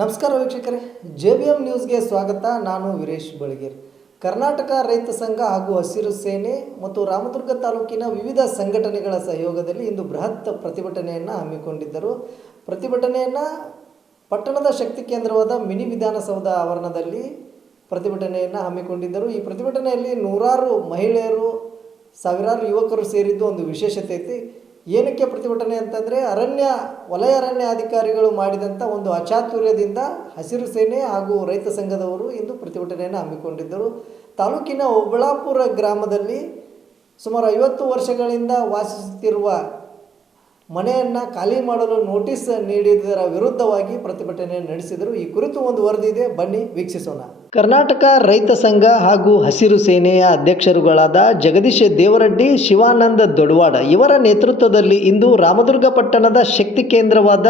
ನಮಸ್ಕಾರ ವೀಕ್ಷಕರೇ J B M ನ್ಯೂಸ್ಗೆ ಸ್ವಾಗತ. ನಾನು ವೀರೇಶ್ ಬಳಗೇರ್. ಕರ್ನಾಟಕ ರೈತ ಸಂಘ ಹಾಗೂ ಹಸಿರು ಸೇನೆ ಮತ್ತು ರಾಮದುರ್ಗ ತಾಲೂಕಿನ ವಿವಿಧ ಸಂಘಟನೆಗಳ ಸಹಯೋಗದಲ್ಲಿ ಇಂದು ಬೃಹತ್ ಪ್ರತಿಭಟನೆಯನ್ನು ಹಮ್ಮಿಕೊಂಡಿದ್ದರು. ಪ್ರತಿಭಟನೆಯನ್ನು ಪಟ್ಟಣದ ಶಕ್ತಿ ಕೇಂದ್ರವಾದ ಮಿನಿ ವಿಧಾನಸೌಧ ಆವರಣದಲ್ಲಿ ಪ್ರತಿಭಟನೆಯನ್ನು ಹಮ್ಮಿಕೊಂಡಿದ್ದರು. ಈ ಪ್ರತಿಭಟನೆಯಲ್ಲಿ ನೂರಾರು ಮಹಿಳೆಯರು, ಸಾವಿರಾರು ಯುವಕರು ಸೇರಿದ್ದು ಒಂದು ವಿಶೇಷತೆ ಐತಿ. ಏನಕ್ಕೆ ಪ್ರತಿಭಟನೆ ಅಂತಂದರೆ ಅರಣ್ಯ, ವಲಯ ಅರಣ್ಯ ಅಧಿಕಾರಿಗಳು ಮಾಡಿದಂಥ ಒಂದು ಅಚಾತುರ್ಯದಿಂದ ಹಸಿರು ಸೇನೆ ಹಾಗೂ ರೈತ ಸಂಘದವರು ಇಂದು ಪ್ರತಿಭಟನೆಯನ್ನು ಹಮ್ಮಿಕೊಂಡಿದ್ದರು. ತಾಲೂಕಿನ ಒಬಳಾಪುರ ಗ್ರಾಮದಲ್ಲಿ ಸುಮಾರು ಐವತ್ತು ವರ್ಷಗಳಿಂದ ವಾಸಿಸುತ್ತಿರುವ ಮನೆಯನ್ನು ಖಾಲಿ ಮಾಡಲು ನೋಟಿಸ್ ನೀಡಿದರ ವಿರುದ್ಧವಾಗಿ ಪ್ರತಿಭಟನೆ ನಡೆಸಿದರು. ಈ ಕುರಿತು ಒಂದು ವರದಿ ಇದೆ. ಬನ್ನಿ ವೀಕ್ಷಿಸೋಣ. ಕರ್ನಾಟಕ ರೈತ ಸಂಘ ಹಾಗೂ ಹಸಿರು ಸೇನೆಯ ಅಧ್ಯಕ್ಷರುಗಳಾದ ಜಗದೀಶ ದೇವರಡ್ಡಿ, ಶಿವಾನಂದ ದೊಡವಾಡ ಇವರ ನೇತೃತ್ವದಲ್ಲಿ ಇಂದು ರಾಮದುರ್ಗ ಪಟ್ಟಣದ ಶಕ್ತಿ ಕೇಂದ್ರವಾದ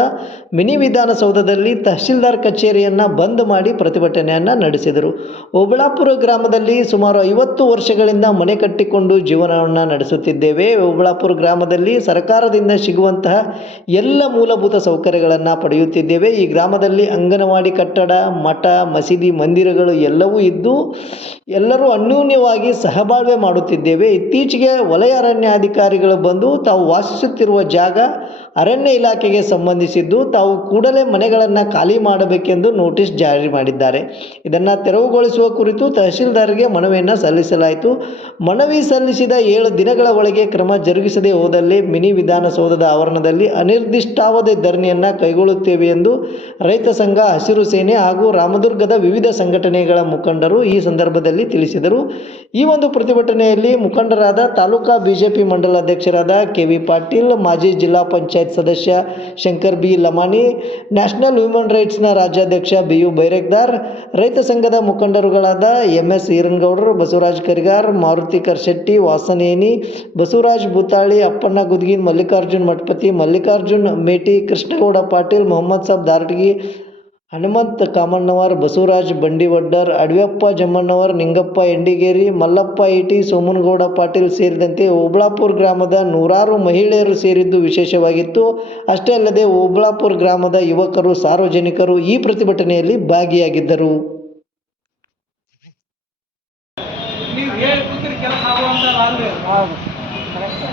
ಮಿನಿ ವಿಧಾನಸೌಧದಲ್ಲಿ ತಹಶೀಲ್ದಾರ್ ಕಚೇರಿಯನ್ನು ಬಂದ್ ಮಾಡಿ ಪ್ರತಿಭಟನೆಯನ್ನು ನಡೆಸಿದರು. ಓಬಳಾಪುರ ಗ್ರಾಮದಲ್ಲಿ ಸುಮಾರು ಐವತ್ತು ವರ್ಷಗಳಿಂದ ಮನೆ ಕಟ್ಟಿಕೊಂಡು ಜೀವನವನ್ನು ನಡೆಸುತ್ತಿದ್ದೇವೆ. ಓಬಳಾಪುರ ಗ್ರಾಮದಲ್ಲಿ ಸರ್ಕಾರದಿಂದ ಸಿಗುವಂತಹ ಎಲ್ಲ ಮೂಲಭೂತ ಸೌಕರ್ಯಗಳನ್ನು ಪಡೆಯುತ್ತಿದ್ದೇವೆ. ಈ ಗ್ರಾಮದಲ್ಲಿ ಅಂಗನವಾಡಿ ಕಟ್ಟಡ, ಮಠ, ಮಸೀದಿ ಮಂದಿರಗಳು ಎಲ್ಲವೂ ಇದ್ದು ಎಲ್ಲರೂ ಅನ್ಯೂನ್ಯವಾಗಿ ಸಹಬಾಳ್ವೆ ಮಾಡುತ್ತಿದ್ದೇವೆ. ಇತ್ತೀಚೆಗೆ ವಲಯ ಅರಣ್ಯಾಧಿಕಾರಿಗಳು ಬಂದು ತಾವು ವಾಸಿಸುತ್ತಿರುವ ಜಾಗ ಅರಣ್ಯ ಇಲಾಖೆಗೆ ಸಂಬಂಧಿಸಿದ್ದು ತಾವು ಕೂಡಲೇ ಮನೆಗಳನ್ನು ಖಾಲಿ ಮಾಡಬೇಕೆಂದು ನೋಟಿಸ್ ಜಾರಿ ಮಾಡಿದ್ದಾರೆ. ಇದನ್ನು ತೆರವುಗೊಳಿಸುವ ಕುರಿತು ತಹಶೀಲ್ದಾರ್ಗೆ ಮನವಿಯನ್ನು ಸಲ್ಲಿಸಲಾಯಿತು. ಮನವಿ ಸಲ್ಲಿಸಿದ ಏಳು ದಿನಗಳ ಒಳಗೆ ಕ್ರಮ ಜರುಗಿಸದೆ ಹೋದಲ್ಲಿ ಮಿನಿ ವಿಧಾನಸೌಧದ ಆವರಣದಲ್ಲಿ ಅನಿರ್ದಿಷ್ಟಾವಧಿ ಧರಣಿಯನ್ನು ಕೈಗೊಳ್ಳುತ್ತೇವೆ ಎಂದು ರೈತ ಸಂಘ, ಹಸಿರು ಸೇನೆ ಹಾಗೂ ರಾಮದುರ್ಗದ ವಿವಿಧ ಸಂಘಟನೆಗಳ ಮುಖಂಡರು ಈ ಸಂದರ್ಭದಲ್ಲಿ ತಿಳಿಸಿದರು. ಈ ಒಂದು ಪ್ರತಿಭಟನೆಯಲ್ಲಿ ಮುಖಂಡರಾದ ತಾಲೂಕಾ ಬಿಜೆಪಿ ಮಂಡಲ ಅಧ್ಯಕ್ಷರಾದ ಕೆ ವಿ ಪಾಟೀಲ್, ಮಾಜಿ ಜಿಲ್ಲಾ ಪಂಚಾಯತ್ ಸದಸ್ಯ Shankar B Lamani, national human ರೈಟ್ಸ್ನ ರಾಜ್ಯಾಧ್ಯಕ್ಷ ಬಿ ಯು ಬೈರೇಕ್ದಾರ್, ರೈತ ಸಂಘದ ಮುಖಂಡರುಗಳಾದ ಎಂ ಎಸ್ ಈರನ್ಗೌಡರು, ಬಸವರಾಜ್ ಕರಿಗಾರ್, ಮಾರುತಿ ಕರ್ಶೆಟ್ಟಿ ವಾಸನೇನಿ ಬಸವರಾಜ್ ಬುತಾಳಿ, ಅಪ್ಪಣ್ಣ ಗುದ್ಗಿನ್, ಮಲ್ಲಿಕಾರ್ಜುನ್ ಮಠಪತಿ, ಮಲ್ಲಿಕಾರ್ಜುನ್ ಮೇಟಿ, ಕೃಷ್ಣಗೌಡ ಪಾಟೀಲ್, ಮೊಹಮ್ಮದ್ ಸಾಬ್ ದಾರ್ಟಗಿ ಹನುಮಂತ್ ಕಾಮಣ್ಣವರ್ ಬಸವರಾಜ್ ಬಂಡಿವಡ್ಡರ್ ಅಡ್ವೆಪ್ಪ ಜಮ್ಮಣ್ಣವರ್ ನಿಂಗಪ್ಪ ಎಂಡಿಗೇರಿ ಮಲ್ಲಪ್ಪ ಇಟಿ ಸೋಮನಗೌಡ ಪಾಟೀಲ್ ಸೇರಿದಂತೆ ಓಬಳಾಪುರ ಗ್ರಾಮದ ನೂರಾರು ಮಹಿಳೆಯರು ಸೇರಿದ್ದು ವಿಶೇಷವಾಗಿತ್ತು. ಅಷ್ಟೇ ಅಲ್ಲದೆ ಓಬಳಾಪುರ ಗ್ರಾಮದ ಯುವಕರು ಸಾರ್ವಜನಿಕರು ಈ ಪ್ರತಿಭಟನೆಯಲ್ಲಿ ಭಾಗಿಯಾಗಿದ್ದರು.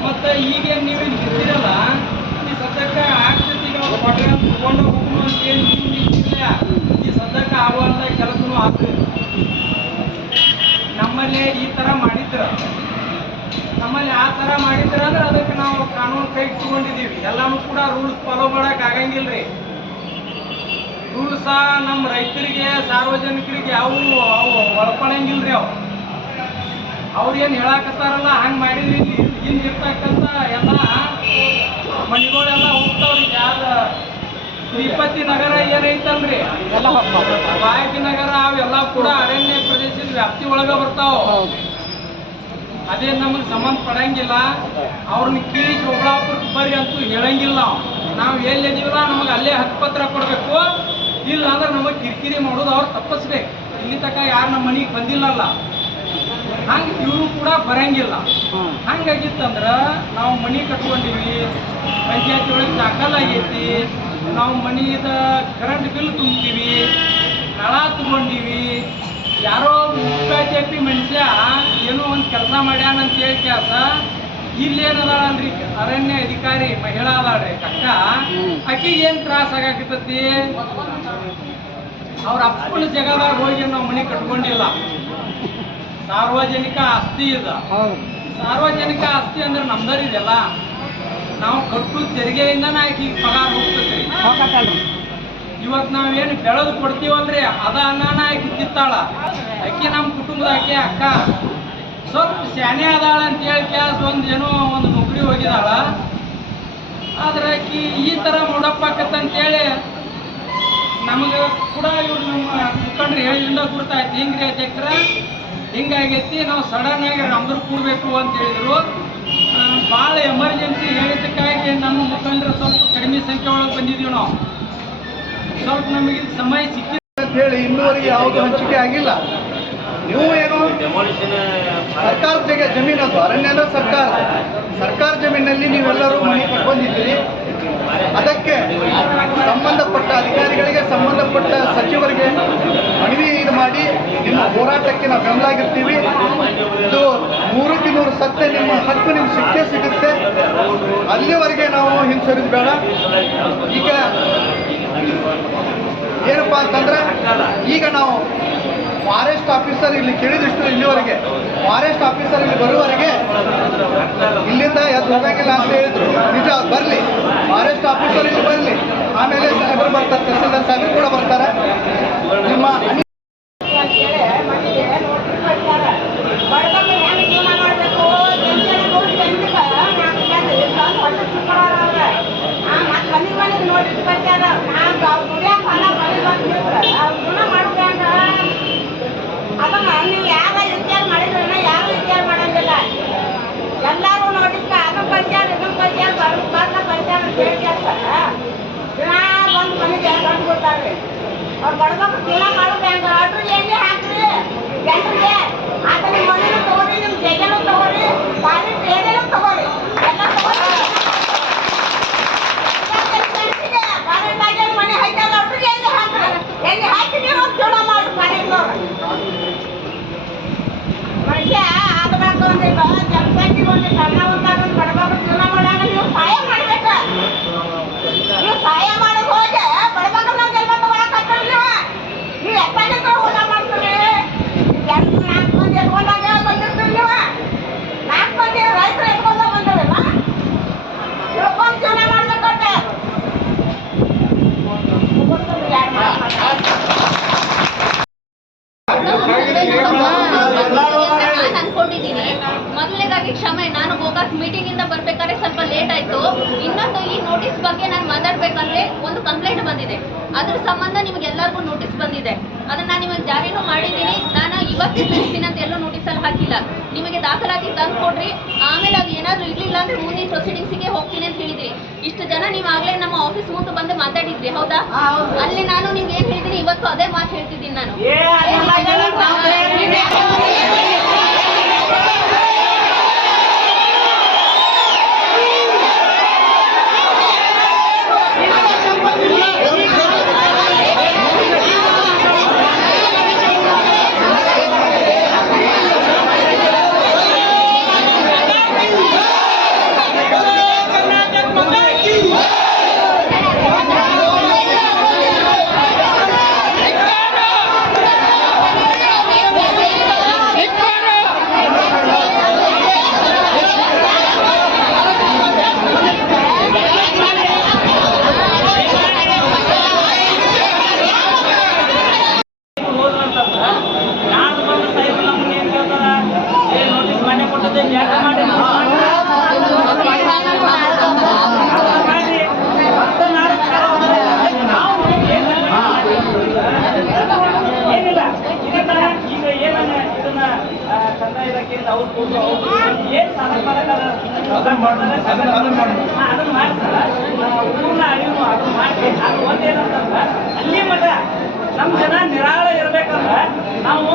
ಮತ್ತೆ ಈಗೇನು ನೀವು ಇಲ್ಲಿ ಬಿಡ್ತೀರಲ್ಲ ಈ ಸದ್ಯಕ್ಕೆ ಆಗ್ತೈತಿ ಈಗ ಅವ್ರು ಹೊಟ್ಟೆ ತಗೊಂಡು ಹೋಗ್ನು ಅಂತ ಏನು ನೀವು ನಿಂತಿಲ್ಲ ಈ ಸದ್ಯಕ್ಕೆ ಆಗುವಂಥ ಕೆಲಸನೂ ಆಗ್ತದೆ ಈ ತರ ಮಾಡಿದ್ರ? ನಮ್ಮಲ್ಲಿ ಆ ತರ ಮಾಡಿದ್ರ ಅಂದ್ರೆ ಅದಕ್ಕೆ ನಾವು ಕಾನೂನು ಕೈ ಇಟ್ಕೊಂಡಿದೀವಿ ಎಲ್ಲಾನು ಕೂಡ ರೂಲ್ಸ್ ಫಾಲೋ ಮಾಡಕ್ ಆಗಂಗಿಲ್ಲ ರೂಲ್ಸ ನಮ್ಮ ರೈತರಿಗೆ, ಸಾರ್ವಜನಿಕರಿಗೆ ಯಾವ ಅವು ಒಳಪಡಂಗಿಲ್ಲ ರೀ ಅವು ಅವ್ರೇನು ಹೇಳಾಕತ್ತಾರಲ್ಲ, ಹಂಗೆ ಮಾಡಿದ್ರಿ ಇಲ್ಲಿ ಹಿಂದೆ ಇರ್ತಕ್ಕಂಥ ಎಲ್ಲ ಮನೆಗಳೆಲ್ಲ ಹೋಗ್ತಾವ್ರಿ. ಯಾವ್ದ ಶ್ರೀಪತಿ ನಗರ ಏನೈತಲ್ರಿ ಎಲ್ಲ ವಾಯಕಿ ನಗರ ಅವೆಲ್ಲ ಕೂಡ ಅರಣ್ಯ ಪ್ರದೇಶದ ವ್ಯಾಪ್ತಿ ಒಳಗೆ ಬರ್ತಾವ. ಅದೇ ನಮಗೆ ಸಂಬಂಧ ಪಡಂಗಿಲ್ಲ. ಅವ್ರನ್ನ ಕೀಳಿ ಒಬ್ಬಳಾಪುರಕ್ಕೆ ಬರ್ರಿ ಅಂತೂ ಹೇಳಂಗಿಲ್ಲ ನಾವು. ನಾವು ಎಲ್ಲಿದ್ದೀವಲ್ಲ ನಮಗೆ ಅಲ್ಲೇ ಹಕ್ಕುಪತ್ರ ಕೊಡಬೇಕು. ಇಲ್ಲ ಅಂದ್ರೆ ನಮಗೆ ಕಿರಿಕಿರಿ ಮಾಡೋದು ಅವ್ರು ತಪ್ಪಿಸ್ಬೇಕು. ಇಲ್ಲಿ ತನಕ ಯಾರು ನಮ್ಮ ಮನೆಗೆ ಬಂದಿಲ್ಲಲ್ಲ. ಹಂಗೆ ಇವರು ಕೂಡ ಬರಂಗಿಲ್ಲ. ಹಂಗಾಗಿತ್ತಂದ್ರ ನಾವು ಮನೆ ಕಟ್ಕೊಂಡಿವಿ. ಪಂಚಾಯತಿ ಒಳಗೆ ದಾಖಲ್ ಆಗೈತಿ ನಾವು ಮನಿದ ಕರೆಂಟ್ ಬಿಲ್ ತುಂಬ್ತೀವಿ ನಳ ತಗೊಂಡೀವಿ. ಯಾರೋ ಉಪಾಧ್ಯಪಿ ಮನುಷ್ಯ ಏನೋ ಒಂದು ಕೆಲಸ ಮಾಡ್ಯಾನ ಅಂತ ಹೇಳಿ ಕೆಲಸ ಇಲ್ಲೇನದಾಳಲ್ರಿ ಅರಣ್ಯ ಅಧಿಕಾರಿ ಮಹಿಳಾ ಅದಾಳ್ರಿ ಅಕ್ಕ ಆಕಿಗೆ ಏನು ತ್ರಾಸ ಆಗಾಕತ್ತೈತಿ? ಅವ್ರ ಅಪ್ಪನ ಜಗದಾಗ ಹೋಗಿ ನಾವು ಮನೆ ಕಟ್ಕೊಂಡಿಲ್ಲ. ಸಾರ್ವಜನಿಕ ಆಸ್ತಿ ಇದ. ಸಾರ್ವಜನಿಕ ಆಸ್ತಿ ಅಂದ್ರೆ ನಮ್ದರಿದೆಲ್ಲ. ನಾವು ಕಟ್ಟು ತೆರಿಗೆಯಿಂದನೇ ಆಕಿ ಪಗಾರ ಹೋಗ್ತೈತ್ರಿ ಇವತ್ತು ನಾವೇನು ಬೆಳೆದು ಕೊಡ್ತೀವಲ್ರಿ? ಅದ ಅನ್ನನ ಆಕಿ ತಿತ್ತಾಳ ಅಕ್ಕಿ ನಮ್ಮ ಕುಟುಂಬದ ಅಕ್ಕಿ ಅಕ್ಕ. ಸ್ವಲ್ಪ ಸ್ಯಾನೆ ಅದಾಳ ಅಂತ ಹೇಳಿ ಕ್ಯಾಸ್ ಒಂದು ಏನೋ ಒಂದು ನೌಕರಿ ಹೋಗಿದಾಳ. ಆದ್ರೆ ಆಕಿ ಈ ಥರ ಅಂತೇಳಿ ನಮಗೆ ಕೂಡ ಇವ್ರು ನಮ್ಮ ಮುಖಂಡ್ರು ಹೇಳಿದ್ರಿಂದ ಗುರ್ತಾಯ್ತು. ಹಿಂಗ್ರಿ ಅಧ್ಯಕ್ಷರ? ಹಿಂಗಾಗೈತಿ ನಾವು ಸಡನ್ ಆಗಿ ರಾಮದುರ್ಗ ಕೂಡಬೇಕು ಅಂತ ಹೇಳಿದ್ರು. ಭಾಳ ಎಮರ್ಜೆನ್ಸಿ ಹೇಳಿದ್ದಕ್ಕಾಗಿ ನಮ್ಮ ಮುಖಂಡರು ಸ್ವಲ್ಪ ಕಡಿಮೆ ಸಂಖ್ಯೆ ಒಳಗೆ ಬಂದಿದ್ದೀವಿ ನಾವು. ಸ್ವಲ್ಪ ನಮಗೆ ಸಮಯ ಸಿಕ್ಕಿ ಅಂತ ಹೇಳಿ ಇನ್ನೂವರೆಗೆ ಯಾವುದು ಹಂಚಿಕೆ ಆಗಿಲ್ಲ. ನೀವು ಏನು? ಸರ್ಕಾರದ ಜಗ ಜಮೀನು ಅದು ಸರ್ಕಾರ? ಸರ್ಕಾರ ಜಮೀನಲ್ಲಿ ನೀವೆಲ್ಲರೂ ಮನೆ ಕಟ್ಕೊಂಡಿದ್ದೀರಿ. ಅದಕ್ಕೆ ಸಂಬಂಧಪಟ್ಟ ಅಧಿಕಾರಿಗಳಿಗೆ ಸಂಬಂಧಪಟ್ಟ ಸಚಿವರಿಗೆ ಮನವಿ ಇದು ಮಾಡಿ ನಿಮ್ಮ ಹೋರಾಟಕ್ಕೆ ನಾವು ಬೆಂಬಲಾಗಿರ್ತೀವಿ. ಇದು ನೂರಕ್ಕೆ ನೂರು ಸತ್ಯ ನಿಮ್ಮ ಹಕ್ಕು ಸಿಕ್ಕೇ ಸಿಗುತ್ತೆ. ಅಲ್ಲಿವರೆಗೆ ನಾವು ಹಿಂಸರಿದ್ ಬೇಡ ಈಗ ಏನಪ್ಪಾ ಅಂತಂದ್ರೆ, ಈಗ ನಾವು ಫಾರೆಸ್ಟ್ ಆಫೀಸರ್ ಇಲ್ಲಿ ಕೇಳಿದಷ್ಟು ಇಲ್ಲಿವರೆಗೆ ಫಾರೆಸ್ಟ್ ಆಫೀಸರ್ ಇಲ್ಲಿ ಬರುವವರೆಗೆ ಇಲ್ಲಿಂದ ಎದ್ದು ಹೋಗಂಗಿಲ್ಲ ಅಂತ ಹೇಳಿದ್ರು. ನಿಜ, ಬರಲಿ. ಫಾರೆಸ್ಟ್ ಆಫೀಸರ್ ಇಲ್ಲಿ ಬರಲಿ ಆಮೇಲೆ ಸಾಹೇಬರು ಬರ್ತಾರೆ ತಹಸೀಲ್ದಾರ್ ಸಾಹೇಬರು ಕೂಡ ಬರ್ತಾರೆ ನಿಮ್ಮ ಅನಿ- ಅಂತೇಳಿ ಮನೆಗೆ ನೋಟಿಸ್ ಕೊಡ್ತಾರ ಬಡಬಗ್ಗರು ಹೆಂಗ್ ಜೀವನ ಮಾಡ್ಬೇಕು ಜಂಜನ ನೋಡಿ ಜಂಜಕ ನಾಲ್ಕು ಮಂದಿ ತಂದು ಹೊಟ್ಟೆ ಶುಕ್ರವಾರ ಅವ್ರ ಆ ಮತ್ತೆ ಮನೆಗೆ ಮನೆಗೆ ನೋಟಿಸ್ ಕೊಡ್ತಾರ ನಾವು ಅವ್ರು ದುಡಿಯಾಕ ಅಲ್ಲ ಮನೆಗೆ ಬಂದು ನಿಂತ್ರ ಅವ್ರು ಜೀವನ ಮಾಡೋದು ಹೆಂಗ ಅದನ್ನ ನೀವು ಯಾರ ವಿಚಾರ ಮಾಡಿದ್ರನ್ನ ಯಾರು ವಿಚಾರ ಮಾಡಂಗಿಲ್ಲ ಎಲ್ಲರೂ ನೋಟಿಸ್ ಅದನ್ನ ಪಂಚಾರ ಇದನ್ನ ಪಂಚಾರ ಬರ್ ಬರ್ಲ ಪಂಚಾರ ದಿನ ಅವ್ರು ಬಡಬಗ್ರು ಜೀವನ ಮಾಡೋದು ಹೆಂಗ ಆರ್ಡ್ರ್ ಏನೇ ಹಾಕ್ರಿ? ಜನರಿಗೆ ಆತನ ಮನೆಯನ್ನು ಮನೇನು ಕ್ಷಮೆ ನಾನು ಹೋಗಕ್ ಮೀಟಿಂಗ್ ಇಂದ ಬರ್ಬೇಕಾದ್ರೆ ಸ್ವಲ್ಪ ಲೇಟ್ ಆಯ್ತು. ಇನ್ನೊಂದು ಈ ನೋಟಿಸ್ ಬಗ್ಗೆ ನಾನು ಮಾತಾಡ್ಬೇಕಂದ್ರೆ ಒಂದು ಕಂಪ್ಲೇಂಟ್ ಬಂದಿದೆ. ಅದ್ರ ಸಂಬಂಧ ನಿಮ್ಗೆ ಎಲ್ಲರಿಗೂ ನೋಟಿಸ್ ಬಂದಿದೆ. ಅದನ್ನ ನಾನು ನಿಮಗೆ ಜಾರಿನೂ ಮಾಡಿದ್ದೀನಿ ನಾನು ಇವತ್ತೇ ತಿಳಿಸ್ತೀನಿ ಅಂತ ಎಲ್ಲೂ ನೋಟಿಸಲ್ಲಿ ಹಾಕಿಲ್ಲ. ನಿಮಗೆ ದಾಖಲಾತಿ ತಂದು ಕೊಡ್ರಿ. ಆಮೇಲೆ ಅದು ಏನಾದ್ರೂ ಇರ್ಲಿಲ್ಲ ಅಂದ್ರೆ ಮುಂದಿನ ಪ್ರೊಸೀಡಿಂಗ್ಸಿಗೆ ಹೋಗ್ತೀನಿ ಅಂತ ಹೇಳಿದ್ರಿ. ಇಷ್ಟು ಜನ ನೀವು ಆಗ್ಲೇ ನಮ್ಮ ಆಫೀಸ್ ಮುಂದೆ ಬಂದು ಮಾತಾಡಿದ್ರಿ ಹೌದಾ? ಅಲ್ಲಿ ನಾನು ನಿಮ್ಗೆ ಏನ್ ಹೇಳಿದಿನಿ ಇವತ್ತು ಅದೇ ಮಾತು ಹೇಳ್ತಿದ್ದೀನಿ ನಾನು ಹೋದ್ರಂತಂದ್ರ ನಾಡ್ದು ಬಂದು ಸಾಹೇಬ್ರು ನಮ್ಗೆ ಏನ್ ಕೇಳ್ತಾರ ಏ ನೋಟಿಸ್ ಮನೆ ಕೊಟ್ಟದೆ ಜಾಗ ಮಾಡಿ ಮಾಡ್ರಿ. ಮತ್ತೆ ನಾಳೆ ಚಾಲು ಆದ್ರೆ ಅದಕ್ಕೆ ನಾವು ಏನ್ ಏನಿಲ್ಲ ಇದೇ ತರ ಈಗ ಏನನ್ನ ಇದನ್ನ ಆ, ಕಂದಾಯ ಇಲಾಖೆಯಿಂದ ಅವ್ರು ಕೊಟ್ಟು ಅವ್ರು ಏನ್ ಸಾಲ ಮಾಡಕ್ಕಾಗ ಅದನ್ನ ಮಾಡ್ತಾರೆ, ಪೂರ್ಣ ಅರಿವು ಮಾಡಿ ಅದು ಒಂದೇನಂತಂದ್ರ ಅಲ್ಲಿ ಮಠ ನಮ್ಮ ಜನ ನಿರಾಳ ಇರ್ಬೇಕಂದ್ರ ನಾವು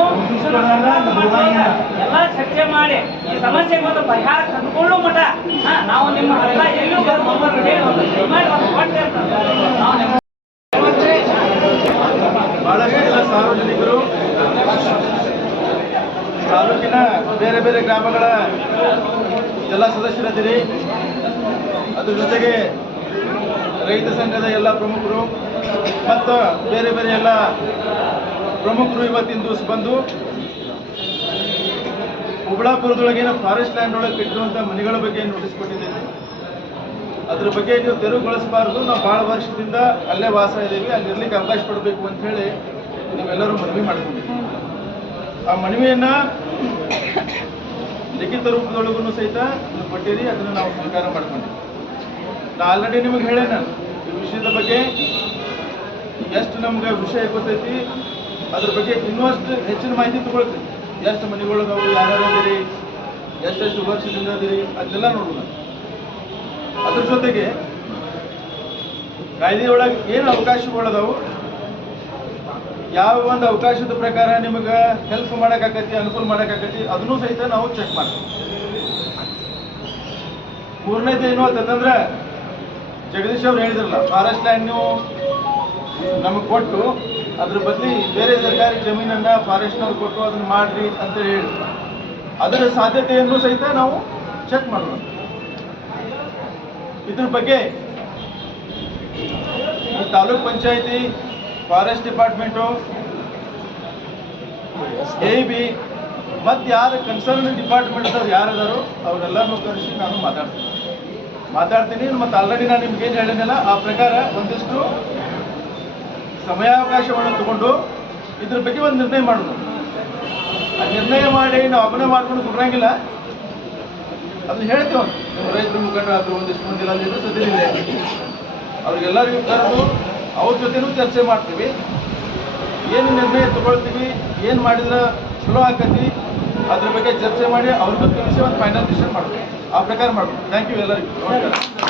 ಎಲ್ಲ ಚರ್ಚೆ ಮಾಡಿ ಈ ಸಮಸ್ಯೆ ಒಂದು ಪರಿಹಾರ ಕಂಡುಕೊಳ್ಳೋ ಮಠ. ನಾವು ನಿಮ್ಮ ಎಲ್ಲ ಎಲ್ಲೂ ಬಹಳಷ್ಟು ಜನ ಸಾರ್ವಜನಿಕರು ತಾಲೂಕಿನ ಬೇರೆ ಬೇರೆ ಗ್ರಾಮಗಳ ಎಲ್ಲ ಸದಸ್ಯರಿದ್ದೀರಿ ಅದ್ರ ಜೊತೆಗೆ ರೈತ ಸಂಘದ ಎಲ್ಲ ಪ್ರಮುಖರು ಮತ್ತು ಬೇರೆ ಬೇರೆ ಎಲ್ಲ ಪ್ರಮುಖರು ಇವತ್ತಿನ ದಿವಸ ಬಂದು ಹುಬಳಾಪುರದೊಳಗೇನೋ ಫಾರೆಸ್ಟ್ ಲ್ಯಾಂಡ್ ಒಳಗೆ ಕಟ್ಟಿರುವಂಥ ಮನೆಗಳ ಬಗ್ಗೆ ನೋಟಿಸ್ ಕೊಟ್ಟಿದ್ದೇನೆ. ಅದ್ರ ಬಗ್ಗೆ ನೀವು ತೆರವುಗೊಳಿಸಬಾರ್ದು ನಾವು ಭಾಳ ವರ್ಷದಿಂದ ಅಲ್ಲೇ ವಾಸ ಇದ್ದೀವಿ. ಅಲ್ಲಿ ಇರ್ಲಿಕ್ಕೆ ಅವಕಾಶ ಕೊಡಬೇಕು ಅಂತ ಹೇಳಿ ನಾವೆಲ್ಲರೂ ಮನವಿ ಮಾಡ್ಕೊಂಡಿದ್ದೀವಿ. ಆ ಮನವಿಯನ್ನ ಲಿಖಿತ ರೂಪದೊಳಗೂ ಸಹಿತ ಕೊಟ್ಟಿರಿ, ಅದನ್ನು ನಾವು ಸ್ವೀಕಾರ ಮಾಡ್ಕೊಂಡಿದ್ದೀವಿ ನಾ ಆಲ್ರೆಡಿ ನಿಮಗೆ ಹೇಳೇ ನಾನು ಈ ವಿಷಯದ ಬಗ್ಗೆ ಎಷ್ಟು ನಮ್ಗೆ ವಿಷಯ ಗೊತ್ತೈತಿ, ಅದ್ರ ಬಗ್ಗೆ ಇನ್ನಷ್ಟು ಹೆಚ್ಚಿನ ಮಾಹಿತಿ ತಗೊಳ್ತೀವಿ ಎಷ್ಟು ಮನೆಗಳು ನಾವು ಯಾರ್ಯಾರು ಅದೀರಿ ಎಷ್ಟೆಷ್ಟು ವರ್ಷದಿಂದ ಅದಿರಿ ಅದನ್ನೆಲ್ಲ ನೋಡೋಣ. ಅದ್ರ ಜೊತೆಗೆ, ಕಾಯ್ದೆಯೊಳಗೆ ಏನು ಅವಕಾಶಗಳದಾವು ಯಾವ ಒಂದು ಅವಕಾಶದ ಪ್ರಕಾರ ನಿಮಗೆ ಹೆಲ್ಪ್ ಮಾಡೋಕ್ಕಾಗತಿ ಅನುಕೂಲ ಮಾಡೋಕ್ಕಾಗತಿ ಅದನ್ನೂ ಸಹಿತ ನಾವು ಚೆಕ್ ಮಾಡ್ತೀವಿ. ಮೂರನೇದು ಏನು ಅಂತಂದ್ರೆ ಜಗದೀಶ್ ಅವ್ರು ಹೇಳಿದ್ರಲ್ಲ ಫಾರೆಸ್ಟ್ ಲ್ಯಾಂಡ್ ನೀವು ನಮಗೆ ಕೊಟ್ಟು, ಅದ್ರ ಬದಲಿ ಬೇರೆ ಸರ್ಕಾರಿ ಜಮೀನನ್ನ ಫಾರೆಸ್ಟ್ನವ್ರು ಕೊಟ್ಟು ಅದನ್ನ ಮಾಡ್ರಿ ಅಂತ ಹೇಳಿ. ಅದರ ಸಾಧ್ಯತೆಯನ್ನು ಸಹಿತ ನಾವು ಚೆಕ್ ಮಾಡೋಣ ಇದ್ರ ಬಗ್ಗೆ ಈ ತಾಲೂಕ್ ಪಂಚಾಯತಿ ಫಾರೆಸ್ಟ್ ಡಿಪಾರ್ಟ್ಮೆಂಟು ಎ ಬಿ ಮತ್ತು ಯಾರು ಕನ್ಸರ್ನ್ ಡಿಪಾರ್ಟ್ಮೆಂಟ್ ಯಾರಿದಾರೋ ಅವರೆಲ್ಲರನ್ನೂ ಕರೆಸಿ ನಾನು ಮಾತಾಡ್ತೀನಿ. ಮಾತಾಡ್ತೀನಿ ಮತ್ತು ಆಲ್ರೆಡಿ ನಾನು ನಿಮ್ಗೆ ಏನು ಹೇಳಿದ್ನಲ್ಲ, ಆ ಪ್ರಕಾರ ಒಂದಿಷ್ಟು ಸಮಯಾವಕಾಶವನ್ನು ತಗೊಂಡು ಇದ್ರ ಬಗ್ಗೆ ಒಂದು ನಿರ್ಣಯ ಮಾಡೋದು. ಆ ನಿರ್ಣಯ ಮಾಡಿ ನಾವು ಅಭಿನಯ ಮಾಡ್ಕೊಂಡು ಕುಡ್ರಂಗಿಲ್ಲ. ಅದನ್ನ ಹೇಳ್ತೀವಿ ರೈತರು ರೈತರ ಮುಖಂಡರು ಆದ್ರು ಒಂದಿಷ್ಟು ಮಂದಿ ಅಲ್ಲಿ ಸದ್ಯದಿಲ್ಲ. ಅವ್ರಿಗೆಲ್ಲರಿಗೂ ಕರೆದು ಅವ್ರ ಜೊತೆನೂ ಚರ್ಚೆ ಮಾಡ್ತೀವಿ. ಏನು ನಿರ್ಣಯ ತಗೊಳ್ತೀವಿ, ಏನು ಮಾಡಿದ್ರೆ ಚಲೋ ಆಕತಿ, ಅದ್ರ ಬಗ್ಗೆ ಚರ್ಚೆ ಮಾಡಿ ಅವ್ರಿಗೂ ತಿಳಿಸಿ ಒಂದು ಫೈನಲ್ ಡಿಸಿಷನ್ ಮಾಡ್ತೀವಿ. ಆ ಪ್ರಕಾರ ಮಾಡ್ತೀವಿ ಥ್ಯಾಂಕ್ ಯು ಎಲ್ಲರಿಗೂ. ನಮಸ್ಕಾರ.